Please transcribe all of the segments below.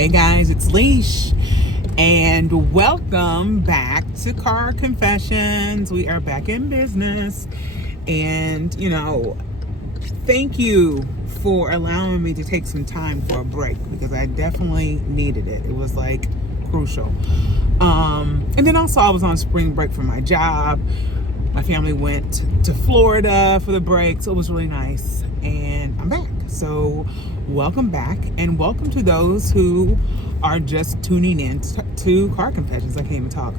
Hey guys, it's Leesh, and welcome back to Car Confessions. We are back in business, and thank you for allowing me to take some time for a break because I definitely needed it. It was like crucial. And then also I was on spring break from my job. My family went to Florida for the break, so it was really nice, and I'm back. So welcome back, and welcome to those who are just tuning in to Car Confessions. I can't even talk.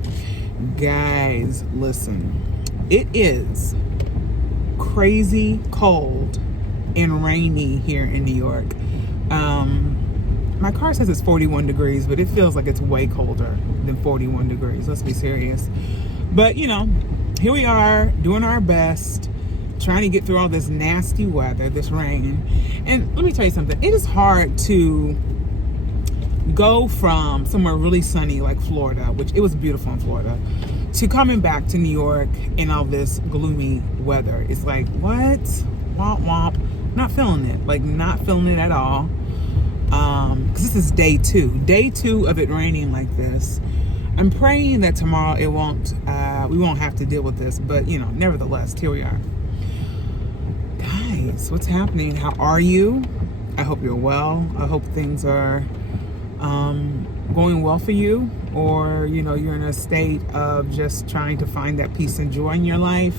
Guys, listen, it is crazy cold and rainy here in New York. My car says it's 41 degrees, but it feels like it's way colder than 41 degrees. Let's be serious. But, here we are doing our best, trying to get through all this nasty weather, this rain. And let me tell you something. It is hard to go from somewhere really sunny like Florida, which it was beautiful in Florida, to coming back to New York in all this gloomy weather. It's like, what? Womp womp. Not feeling it. Like, not feeling it at all. Because this is day two of it raining like this. I'm praying that tomorrow we won't have to deal with this, but nevertheless, here we are. Guys, what's happening? How are you? I hope you're well. I hope things are going well for you, or you're in a state of just trying to find that peace and joy in your life,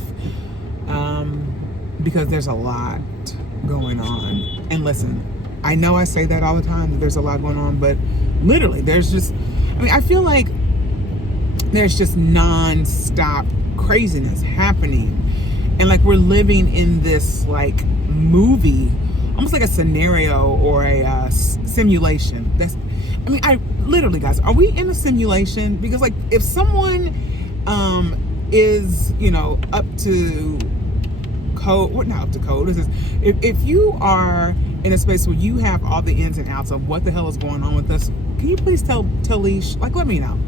because there's a lot going on. And listen, I know I say that all the time, that there's a lot going on, but literally I feel like there's just non-stop craziness happening, and like we're living in this like movie, almost like a scenario or a simulation. I literally, guys, are we in a simulation? Because like if someone is up to code, what not up to code, if you are in a space where you have all the ins and outs of what the hell is going on with us, can you please tell Leesh, like, let me know,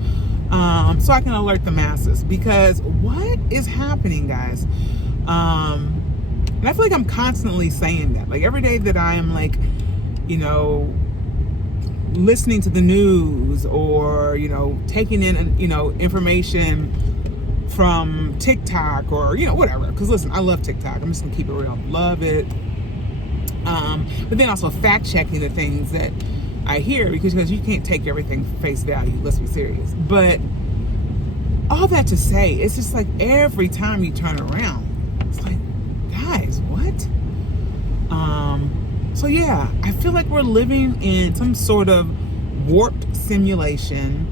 so I can alert the masses, because what is happening, guys? And I feel like I'm constantly saying that, like every day that I am like, listening to the news, or taking in information from TikTok, or whatever, because listen, I love TikTok. I'm just gonna keep it real, love it. But then also fact checking the things that I hear, because you can't take everything face value, let's be serious. But all that to say, it's just like every time you turn around, it's like, guys, what? So yeah, I feel like we're living in some sort of warped simulation.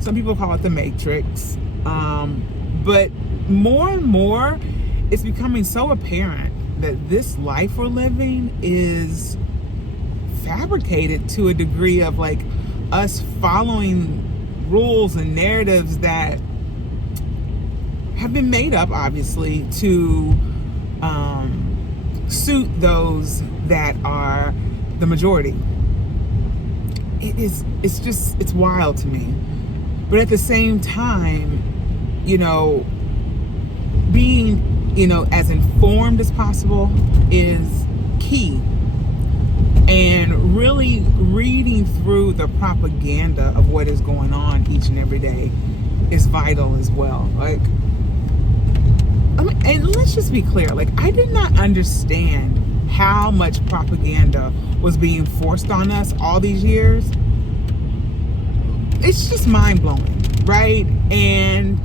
Some people call it the Matrix. But more and more, it's becoming so apparent that this life we're living is fabricated to a degree of like us following rules and narratives that have been made up, obviously, to suit those that are the majority. It's wild to me. But at the same time, being as informed as possible is key, and really reading through the propaganda of what is going on each and every day is vital as well. Like, and let's just be clear, like, I did not understand how much propaganda was being forced on us all these years. It's just mind-blowing, right? And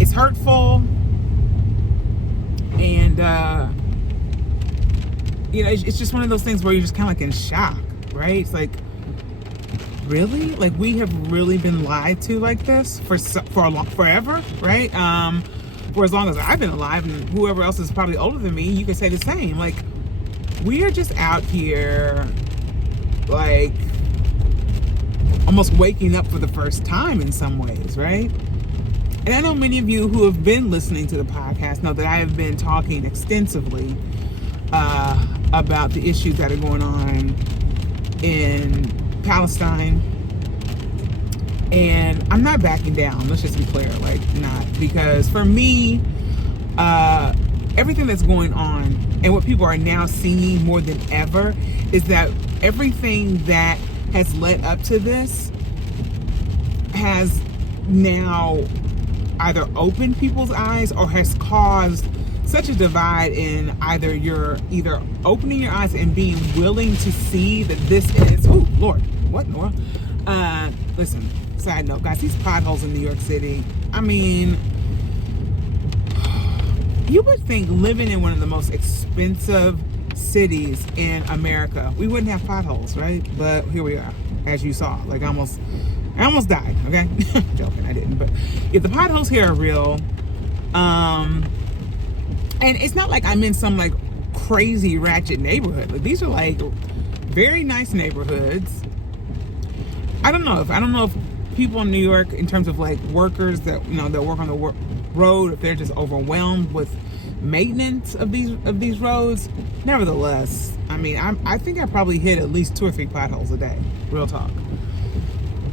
it's hurtful, and it's just one of those things where you're just kind of like in shock, right? It's like, really? Like, we have really been lied to like this forever, right? For as long as I've been alive, and whoever else is probably older than me, you can say the same. Like, we are just out here, like, almost waking up for the first time in some ways, right? And I know many of you who have been listening to the podcast know that I have been talking extensively about the issues that are going on in Palestine. And I'm not backing down, let's just be clear, like, not. Because for me, everything that's going on and what people are now seeing more than ever is that everything that has led up to this has now either opened people's eyes or has caused such a divide in either you're either opening your eyes and being willing to see that this is, oh Lord, what in the world? Listen, side note, guys, these potholes in New York City, I mean, you would think living in one of the most expensive cities in America, we wouldn't have potholes, right? But here we are, as you saw, like I almost died, okay? Joking, I didn't, but yeah, the potholes here are real. And it's not like I'm in some like crazy ratchet neighborhood. Like, these are like very nice neighborhoods. I don't know if people in New York, in terms of like workers that that work on the road, if they're just overwhelmed with maintenance of these roads. Nevertheless, I mean, I think I probably hit at least 2 or 3 potholes a day. Real talk.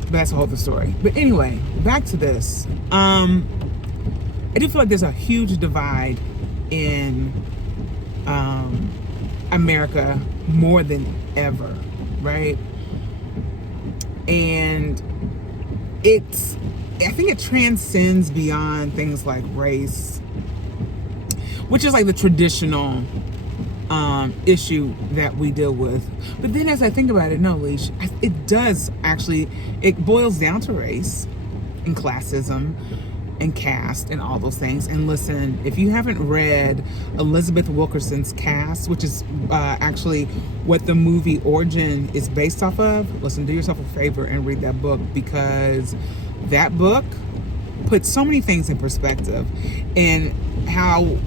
But that's a whole other story. But anyway, back to this. I do feel like there's a huge divide in America more than ever, right? And I think it transcends beyond things like race, which is like the traditional issue that we deal with. But then as I think about it, no, Leesh, it does actually, it boils down to race and classism and caste and all those things. And listen, if you haven't read Elizabeth Wilkerson's Caste, which is actually what the movie Origin is based off of, listen, do yourself a favor and read that book, because that book puts so many things in perspective, and how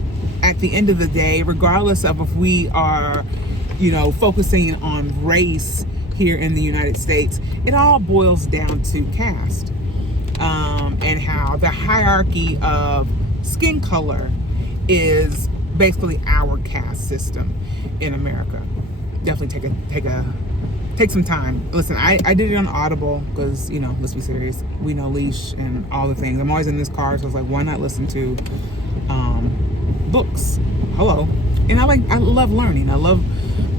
at the end of the day, regardless of if we are, focusing on race here in the United States, it all boils down to caste. And how the hierarchy of skin color is basically our caste system in America. Definitely take some time. Listen, I did it on Audible because, let's be serious. We know Leesh and all the things. I'm always in this car, so I was like, why not listen to books? Hello. And I love learning. I love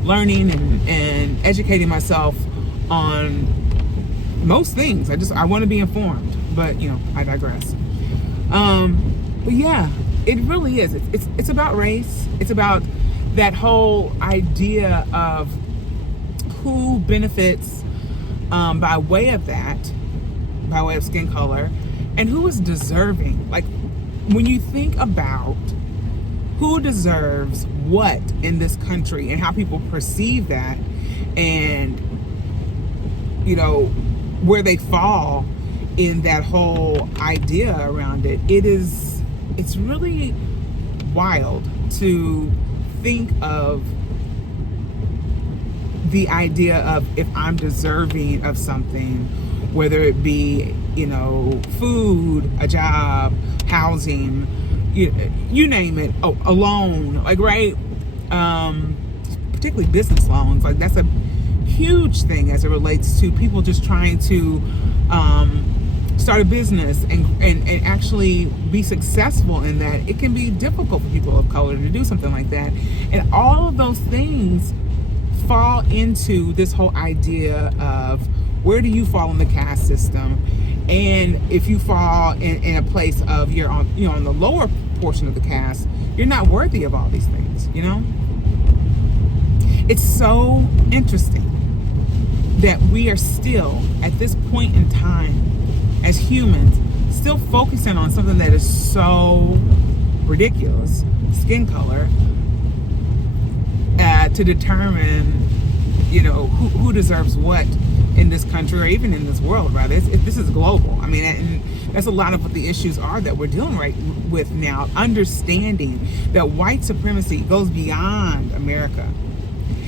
learning and educating myself on most things. I want to be informed, but I digress. But yeah, it really is. It's about race. It's about that whole idea of who benefits by way of skin color, and who is deserving. Like, when you think about who deserves what in this country and how people perceive that, and where they fall in that whole idea around it, it's really wild to think of the idea of if I'm deserving of something, whether it be food, a job, housing, you name it, a loan, like, right? Particularly business loans, like that's a huge thing as it relates to people just trying to start a business and actually be successful in that. It can be difficult for people of color to do something like that, and all of those things fall into this whole idea of where do you fall in the caste system, and if you fall in a place of you're on on the lower portion of the caste, you're not worthy of all these things. It's so interesting that we are still at this point in time as humans still focusing on something that is so ridiculous, skin color, to determine who deserves what in this country, or even in this world, rather. This is global. I mean, and that's a lot of what the issues are that we're dealing with now. Understanding that white supremacy goes beyond America.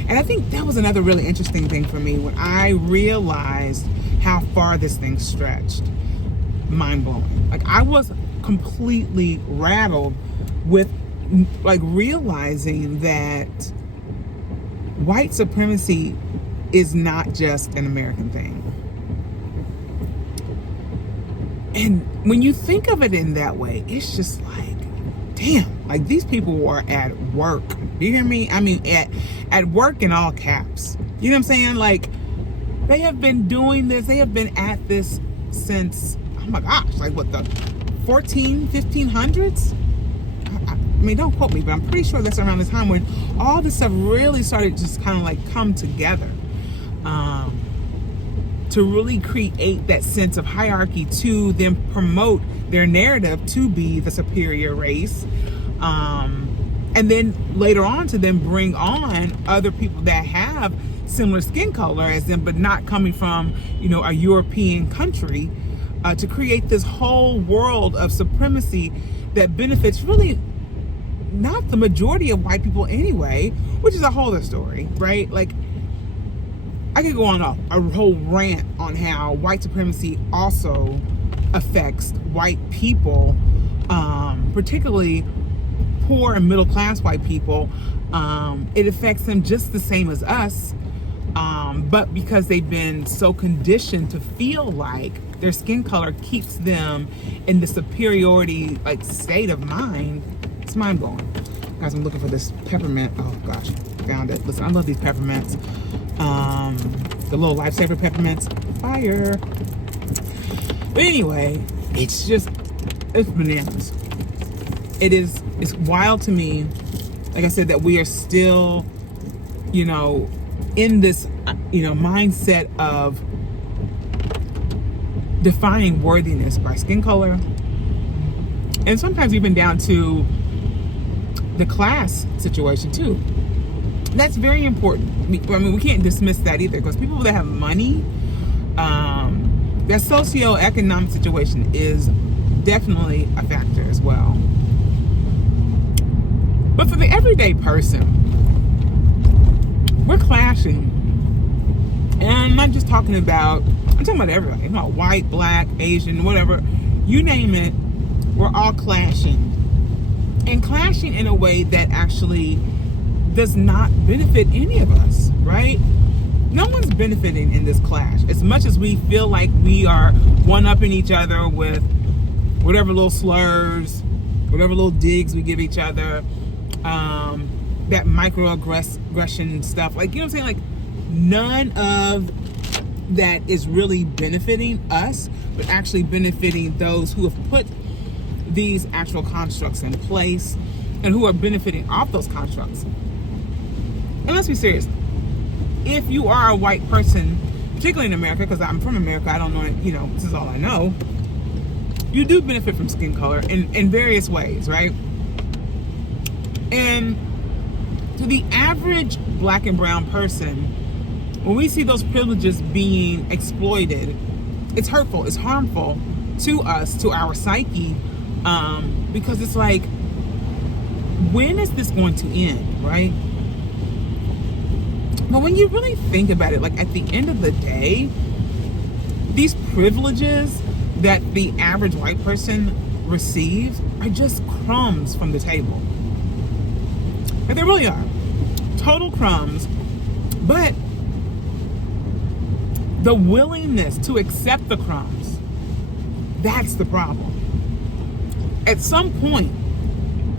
And I think that was another really interesting thing for me when I realized how far this thing stretched. Mind blowing. Like, I was completely rattled with realizing that white supremacy is not just an American thing. And when you think of it in that way, it's just like, damn, like these people were at work. Do you hear me? I mean, at work in all caps. You know what I'm saying? Like, They have been doing this. They have been at this since, oh my gosh, like what, the 1500s? I mean, don't quote me, but I'm pretty sure that's around the time when all this stuff really started just kind of like come together, to really create that sense of hierarchy, to then promote their narrative to be the superior race. And then later on to then bring on other people that have similar skin color as them, but not coming from, a European country, to create this whole world of supremacy that benefits really not the majority of white people anyway, which is a whole other story, right? Like, I could go on a whole rant on how white supremacy also affects white people, particularly poor and middle class white people. It affects them just the same as us, but because they've been so conditioned to feel like their skin color keeps them in the superiority like state of mind, it's mind blowing. Guys, I'm looking for this peppermint. Oh gosh, found it. Listen, I love these peppermints. The little lifesaver peppermints, fire. But anyway, it's bananas. It's wild to me, like I said, that we are still, in this, mindset of defining worthiness by skin color, and sometimes even down to the class situation too. That's very important. I mean, we can't dismiss that either, because people that have money, their socioeconomic situation is definitely a factor as well. But for the everyday person, we're clashing. And I'm not just talking about, I'm talking about everybody. I'm talking about white, black, Asian, whatever. You name it, we're all clashing. And clashing in a way that actually does not benefit any of us, right? No one's benefiting in this clash. As much as we feel like we are one-upping each other with whatever little slurs, whatever little digs we give each other, that microaggression stuff, like, what I'm saying? Like, none of that is really benefiting us, but actually benefiting those who have put these actual constructs in place and who are benefiting off those constructs. And let's be serious. If you are a white person, particularly in America, because I'm from America, I don't know, this is all I know, you do benefit from skin color in various ways, right? And to the average black and brown person, when we see those privileges being exploited, it's hurtful, it's harmful to us, to our psyche, because it's like, when is this going to end, right? But when you really think about it, like, at the end of the day, these privileges that the average white person receives are just crumbs from the table. But they really are. Total crumbs. But the willingness to accept the crumbs, that's the problem. At some point,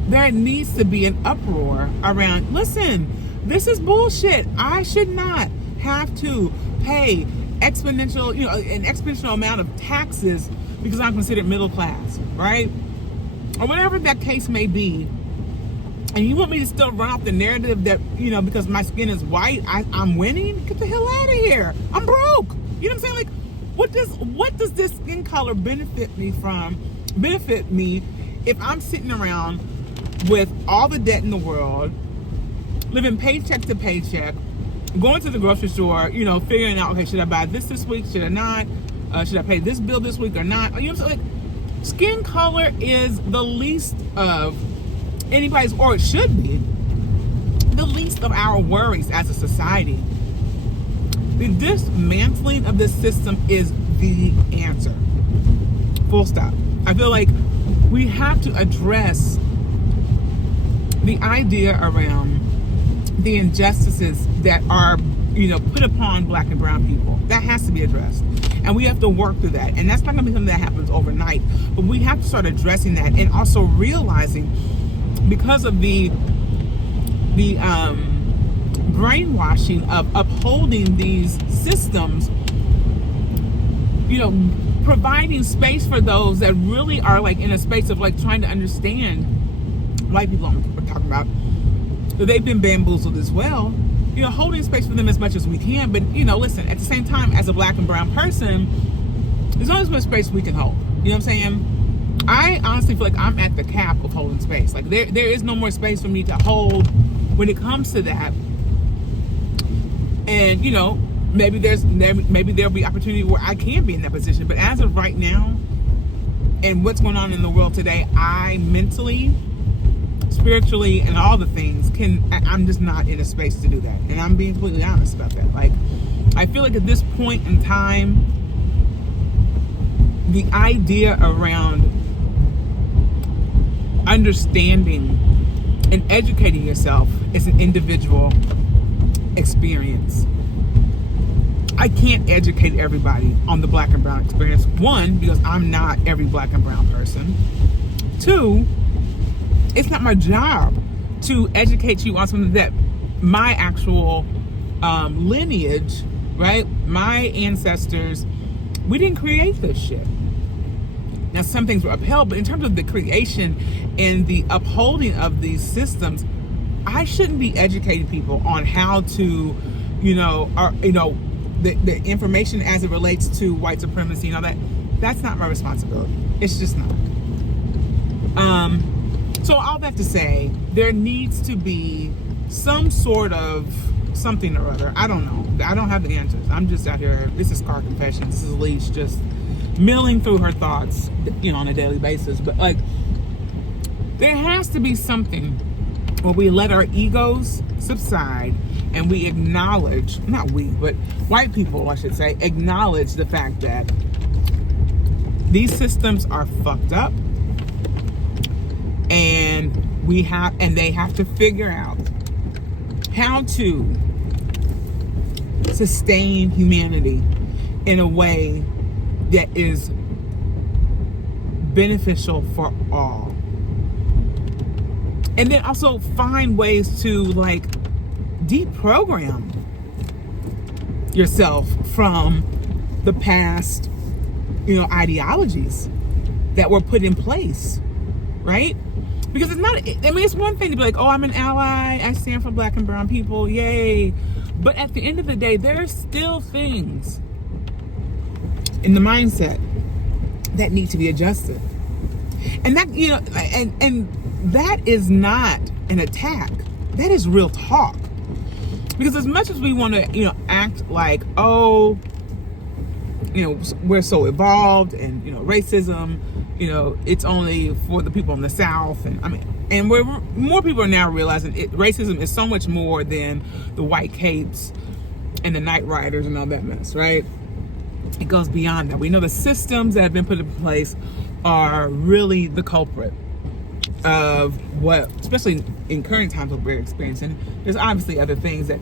there needs to be an uproar around, listen, this is bullshit. I should not have to pay an exponential amount of taxes because I'm considered middle class, right? Or whatever that case may be. And you want me to still run off the narrative that, because my skin is white, I'm winning? Get the hell out of here. I'm broke. You know what I'm saying? Like, what does this skin color benefit me if I'm sitting around with all the debt in the world, living paycheck to paycheck, going to the grocery store, figuring out, okay, should I buy this week? Should I not? Should I pay this bill this week or not? You know what I'm saying? Like, skin color is the least of anybody's, or it should be, the least of our worries as a society. The dismantling of this system is the answer. Full stop. I feel like we have to address the idea around the injustices that are, put upon black and brown people. That has to be addressed. And we have to work through that. And that's not going to be something that happens overnight. But we have to start addressing that, and also realizing, because of the brainwashing of upholding these systems providing space for those that really are like in a space of like trying to understand white people we're talking about, that they've been bamboozled as well. Holding space for them as much as we can. But listen, at the same time, as a black and brown person, there's only so much space we can hold. You know what I'm saying? I honestly feel like I'm at the cap of holding space. Like there is no more space for me to hold when it comes to that. And maybe there'll be opportunity where I can be in that position. But as of right now, and what's going on in the world today, I mentally, spiritually, and all the things I'm just not in a space to do that. And I'm being completely honest about that. Like, I feel like at this point in time, the idea around understanding and educating yourself is an individual experience. I can't educate everybody on the black and brown experience. One, because I'm not every black and brown person. Two, it's not my job to educate you on something that my actual lineage, right? My ancestors, we didn't create this shit. Now, some things were upheld, but in terms of the creation and the upholding of these systems, I shouldn't be educating people on how to, the information as it relates to white supremacy and all that. That's not my responsibility. It's just not. So all that to say, there needs to be some sort of something or other. I don't know. I don't have the answers. I'm just out here. This is Car Confessions. This is Leesh just milling through her thoughts, on a daily basis. But like, there has to be something where we let our egos subside and we acknowledge, not we, but white people, I should say, acknowledge the fact that these systems are fucked up, and they have to figure out how to sustain humanity in a way that is beneficial for all. And then also find ways to like deprogram yourself from the past, ideologies that were put in place, right? Because it's one thing to be like, oh, I'm an ally, I stand for black and brown people, yay. But at the end of the day, there are still things in the mindset that need to be adjusted. And that, and that is not an attack. That is real talk. Because as much as we want to, act like, oh, we're so evolved, and, racism, it's only for the people in the South. And more people are now realizing racism is so much more than the white capes and the night riders and all that mess, right? It goes beyond that. We know the systems that have been put in place are really the culprit of what, especially in current times, what we're experiencing. There's obviously other things that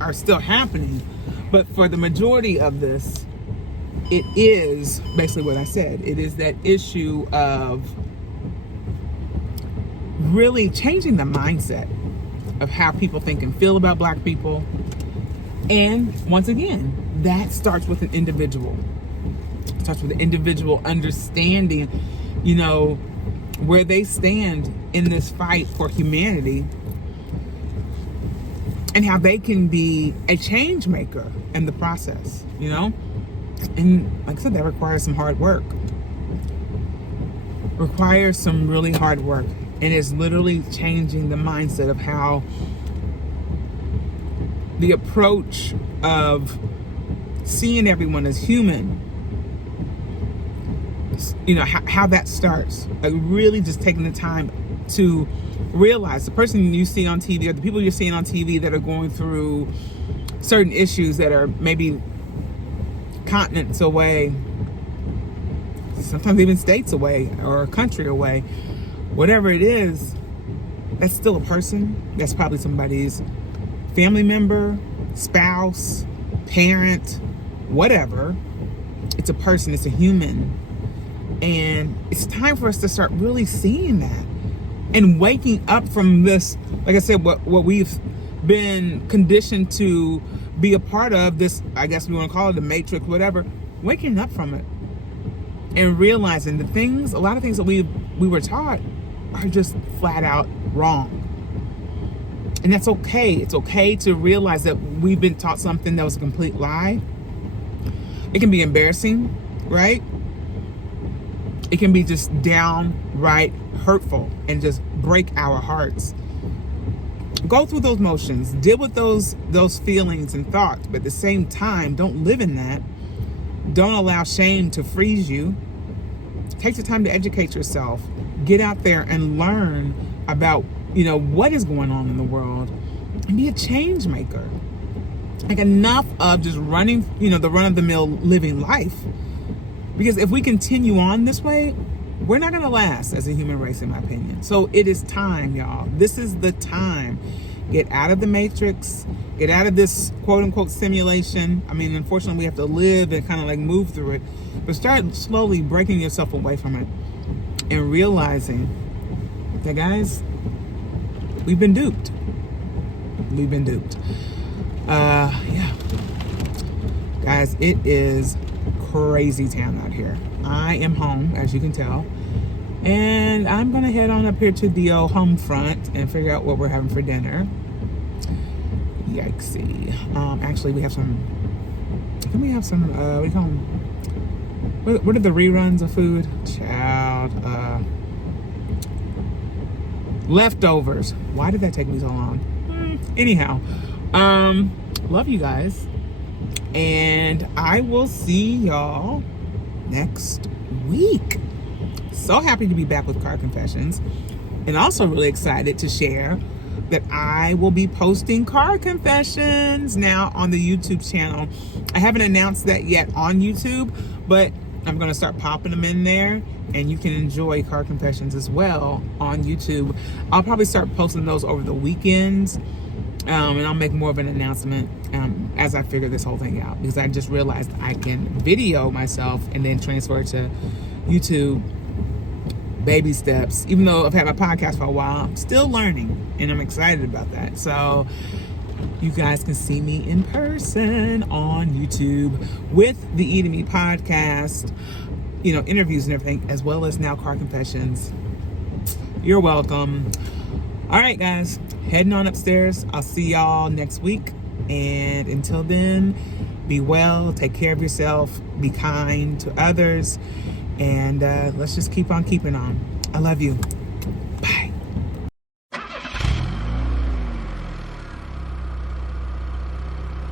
are still happening, but for the majority of this, it is basically what I said. It is that issue of really changing the mindset of how people think and feel about black people. And once again, that starts with an individual. It starts with an individual understanding, where they stand in this fight for humanity, and how they can be a change maker in the process, And like I said, that requires some hard work. Requires some really hard work. And it's literally changing the mindset of how the approach of seeing everyone as human, how that starts. Like really just taking the time to realize the person you see on TV, or the people you're seeing on TV that are going through certain issues that are maybe continents away, sometimes even states away, or a country away, whatever it is, that's still a person. That's probably somebody's family member, spouse, parent, whatever. It's a person, it's a human. And it's time for us to start really seeing that and waking up from this, like I said, what we've been conditioned to be a part of, this, I guess we want to call it the matrix, whatever. waking up from it and realizing a lot of things that we were taught are just flat out wrong. And that's okay. It's okay to realize that we've been taught something that was a complete lie. It can be embarrassing, right? It can be just downright hurtful and just break our hearts. Go through those motions, deal with those feelings and thoughts, but at the same time, don't live in that. Don't allow shame to freeze you. Take the time to educate yourself. Get out there and learn about, what is going on in the world, and be a change maker. Like, enough of just running, the run-of-the-mill living life. Because if we continue on this way, we're not going to last as a human race, in my opinion. So it is time, y'all. This is the time. Get out of the matrix. Get out of this quote-unquote simulation. I mean, unfortunately, we have to live and kind of like move through it. But start slowly breaking yourself away from it and realizing that, guys, we've been duped. We've been duped. Yeah. Guys, it is crazy town out here. I am home, as you can tell. And I'm going to head on up here to the old home front and figure out what we're having for dinner. Yikesy. Actually, we have some... Can we have some... we call them... What are the reruns of food? Child. Leftovers. Why did that take me so long? Anyhow. Love you guys. And I will see y'all next week. So happy to be back with Car Confessions. And also really excited to share that I will be posting Car Confessions now on the YouTube channel. I haven't announced that yet on YouTube, but I'm going to start popping them in there, and you can enjoy Car Confessions as well on YouTube. I'll probably start posting those over the weekends, and I'll make more of an announcement as I figure this whole thing out, because I just realized I can video myself and then transfer it to YouTube. Baby steps. Even though I've had my podcast for a while, I'm still learning, and I'm excited about that. So you guys can see me in person on YouTube with the Eating Me podcast, interviews and everything, as well as now Car Confessions. You're welcome. All right, guys, heading on upstairs. I'll see y'all next week. And until then, be well, take care of yourself, be kind to others, and let's just keep on keeping on. I love you.